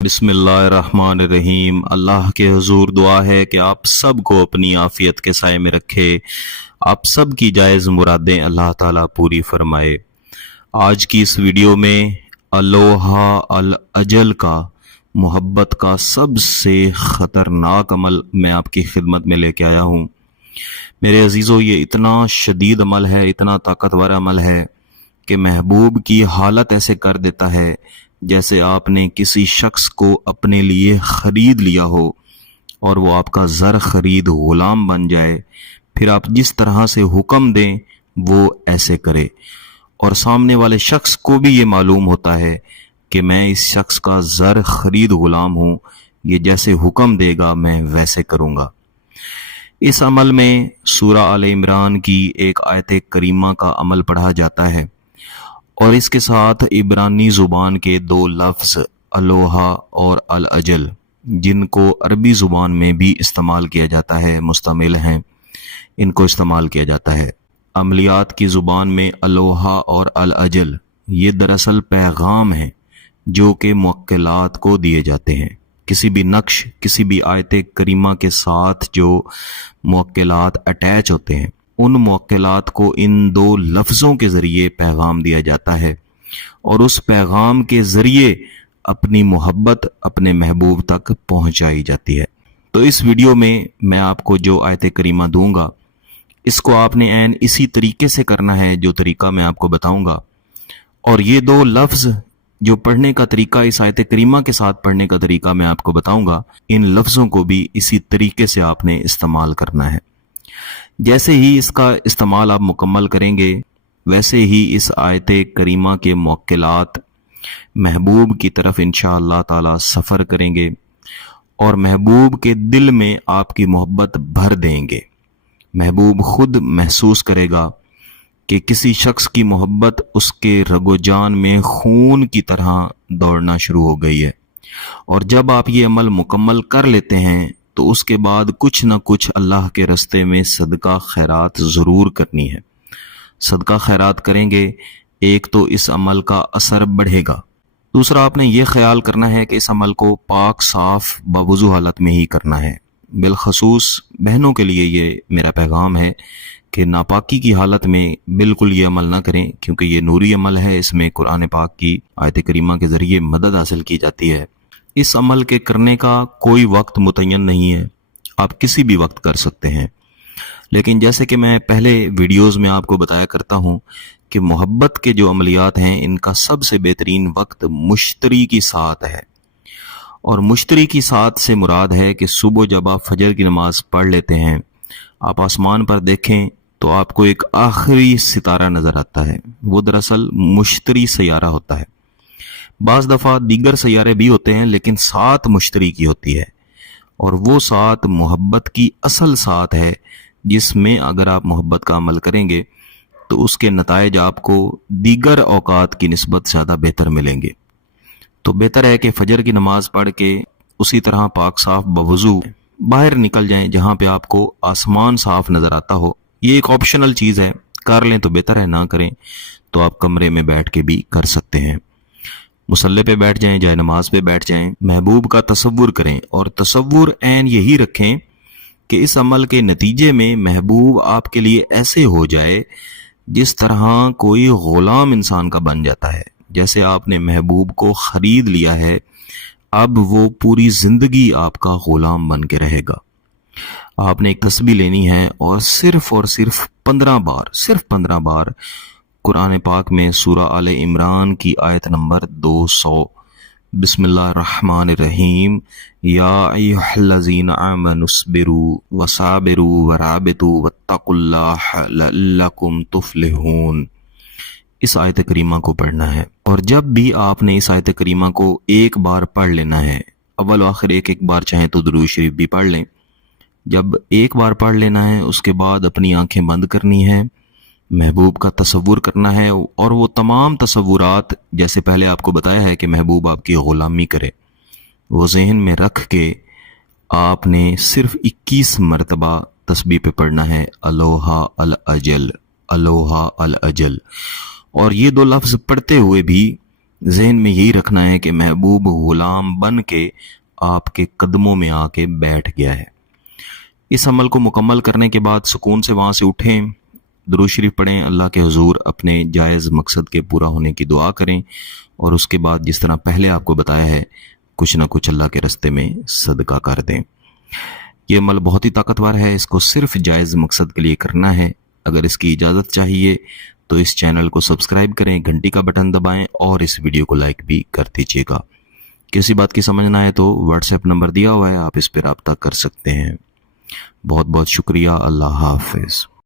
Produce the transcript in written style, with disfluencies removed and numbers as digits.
बिस्मिल्लाहिर्रहमानिर्रहीम। अल्लाह के हुजूर दुआ है कि आप सब को अपनी आफियत के साए में रखे, आप सब की जायज़ मुरादें अल्लाह ताला पूरी फरमाए। आज की इस वीडियो में अलोहा अल अजल का, मोहब्बत का सबसे ख़तरनाक अमल मैं आपकी खिदमत में लेके आया हूँ। मेरे अजीज़ों, ये इतना शदीद अमल है, इतना ताकतवर अमल है कि महबूब की हालत ऐसे कर देता है जैसे आपने किसी शख्स को अपने लिए ख़रीद लिया हो और वो आपका ज़र ख़रीद ग़ुलाम बन जाए, फिर आप जिस तरह से हुक्म दें वो ऐसे करे, और सामने वाले शख्स को भी ये मालूम होता है कि मैं इस शख्स का ज़र ख़रीद ग़ुलाम हूँ, ये जैसे हुक्म देगा मैं वैसे करूँगा। इस अमल में सूरा आल इमरान की एक आयत करीमा का अमल पढ़ा जाता है और इसके साथ इब्रानी ज़ुबान के दो लफ्ज़ अलोहा और अल अजल, जिनको अरबी ज़ुबान में भी इस्तेमाल किया जाता है, मुस्तमिल हैं, इनको इस्तेमाल किया जाता है। अमलियात की ज़ुबान में अलोहा और अल अजल ये दरअसल पैगाम हैं जो कि मुवक्किलात को दिए जाते हैं। किसी भी नक्श, किसी भी आयत करीमा के साथ जो मुवक्किलात अटैच होते हैं, उन मुवक्किलात को इन दो लफ्ज़ों के ज़रिए पैगाम दिया जाता है और उस पैगाम के ज़रिए अपनी मोहब्बत अपने महबूब तक पहुंचाई जाती है। तो इस वीडियो में मैं आपको जो आयत करीमा दूंगा, इसको आपने ऐन इसी तरीके से करना है जो तरीका मैं आपको बताऊंगा, और ये दो लफ्ज़ जो पढ़ने का तरीका, इस आयत करीमा के साथ पढ़ने का तरीका मैं आपको बताऊंगा, इन लफ्ज़ों को भी इसी तरीके से आपने इस्तेमाल करना है। जैसे ही इसका इस्तेमाल आप मुकम्मल करेंगे, वैसे ही इस आयत करीमा के मुवक्किलात महबूब की तरफ इंशाअल्लाह ताला सफ़र करेंगे और महबूब के दिल में आपकी मोहब्बत भर देंगे। महबूब खुद महसूस करेगा कि किसी शख्स की मोहब्बत उसके रगोजान में खून की तरह दौड़ना शुरू हो गई है, और जब आप ये अमल मुकम्मल कर लेते हैं तो उसके बाद कुछ न कुछ अल्लाह के रस्ते में सदका खैरात ज़रूर करनी है। सदका खैरात करेंगे, एक तो इस अमल का असर बढ़ेगा, दूसरा आपने ये ख्याल करना है कि इस अमल को पाक साफ बावुज़ू हालत में ही करना है। बिलखसूस बहनों के लिए ये मेरा पैगाम है कि नापाकी की हालत में बिल्कुल ये अमल ना करें, क्योंकि ये नूरी अमल है, इसमें कुरान पाक की आयत करीमा के ज़रिए मदद हासिल की जाती है। इस अमल के करने का कोई वक्त मुतय्यन नहीं है, आप किसी भी वक्त कर सकते हैं। लेकिन जैसे कि मैं पहले वीडियोस में आपको बताया करता हूँ कि मोहब्बत के जो अमलियात हैं, इनका सबसे बेहतरीन वक्त मुश्तरी की साथ है, और मुश्तरी की साथ से मुराद है कि सुबह जब आप फजर की नमाज पढ़ लेते हैं, आप आसमान पर देखें तो आपको एक आखिरी सितारा नज़र आता है, वो दरअसल मुश्तरी सैयारा होता है। बाज़ दफ़ा दीगर सैयारे भी होते हैं, लेकिन सात मुश्तरी की होती है, और वो सात मोहब्बत की असल सात है, जिसमें अगर आप मोहब्बत का अमल करेंगे तो उसके नताइज आपको दीगर औकात की निस्बत ज़्यादा बेहतर मिलेंगे। तो बेहतर है कि फजर की नमाज पढ़ के उसी तरह पाक साफ बवुज़ू बाहर निकल जाएं जहाँ पे आपको आसमान साफ नज़र आता हो। ये एक ऑप्शनल चीज़ है, कर लें तो बेहतर है, ना करें तो आप कमरे में बैठ के भी कर सकते हैं। मुसल्ले पे बैठ जाएं, जाए नमाज पे बैठ जाएं, महबूब का तसव्वुर करें, और तसव्वुर ऐन यही रखें कि इस अमल के नतीजे में महबूब आपके लिए ऐसे हो जाए जिस तरह कोई ग़ुलाम इंसान का बन जाता है। जैसे आपने महबूब को ख़रीद लिया है, अब वो पूरी ज़िंदगी आपका ग़ुलाम बन के रहेगा। आपने एक तस्बीह लेनी है और सिर्फ 15 बार कुरान पाक में सूरा आले इमरान की आयत नंबर 200 बिस्मिल्लाहिर्रहमानिर्रहीम या अय्युहल्लज़ीना आमनुस्बिरू वसाबिरू वराबितू वत्तकुल्लाह लअल्लकुम तुफ्लिहून, इस आयत करीमा को पढ़ना है। और जब भी आपने इस आयत करीमा को एक बार पढ़ लेना है, अव्वल आखिर एक बार चाहे तो दुरूद शरीफ भी पढ़ लें, जब एक बार पढ़ लेना है उसके बाद अपनी आंखें बंद करनी है, महबूब का तसव्वुर करना है, और वो तमाम तसव्वुरात जैसे पहले आपको बताया है कि महबूब आपकी ग़ुलामी करे, वो जहन में रख के आपने सिर्फ 21 मरतबा तस्बीह पे पढ़ना है, अलोहा अल अजल, अलोहा अल अजल। और ये दो लफ्ज़ पढ़ते हुए भी ذہن میں یہی رکھنا ہے کہ محبوب غلام بن کے آپ کے قدموں میں آ کے بیٹھ گیا ہے۔ اس عمل کو مکمل کرنے کے بعد سکون سے وہاں سے اٹھیں، درود شریف پڑھیں، اللہ کے حضور اپنے جائز مقصد کے پورا ہونے کی دعا کریں، اور اس کے بعد جس طرح پہلے آپ کو بتایا ہے کچھ نہ کچھ اللہ کے راستے میں صدقہ کر دیں۔ یہ عمل بہت ہی طاقتور ہے، اس کو صرف جائز مقصد کے لیے کرنا ہے۔ اگر اس کی اجازت چاہیے تو اس چینل کو سبسکرائب کریں، گھنٹی کا بٹن دبائیں اور اس ویڈیو کو لائک بھی کر دیجیے گا۔ کسی بات کی سمجھ نہ آئے تو واٹس ایپ نمبر دیا ہوا ہے، آپ اس پہ رابطہ کر سکتے ہیں۔ بہت بہت شکریہ، اللہ حافظ۔